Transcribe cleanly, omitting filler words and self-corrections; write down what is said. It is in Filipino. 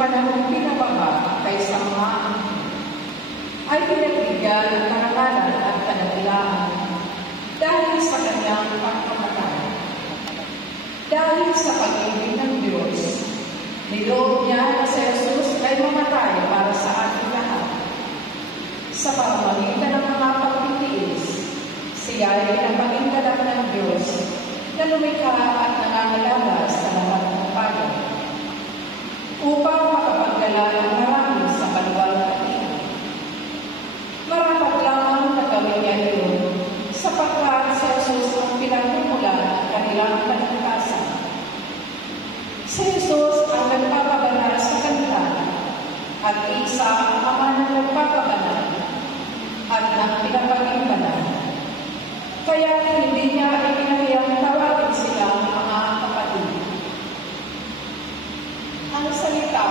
panahong pinababa kaysa mga anghel, ay pinagbigyan ng karangalan at kadakilaan dahil sa kanyang pagkamatay. Dahil sa pag-ibig ng Diyos, niloob niya na si Jesus ay mamatay para sa ating lahat. Sa pamamagitan ng mga pagtitiis, siya ay pinapagingkalan ng Diyos na lumikha at nangangalaga sa lahat ng bayan, upang makapagdala ng marami sa kaluwalhatian. Marapat lamang na gawin niya ito sapagkat si Jesus ang pinagmumulan ng kanilang kaligtasan. Si Jesus ang nagpapabanal sa kanila at isa ang Ama na nagpapabanal at ang pinapagingkalan. Kaya hindi niya ipinahiyang tawagin silang mga kapatid. Ang salita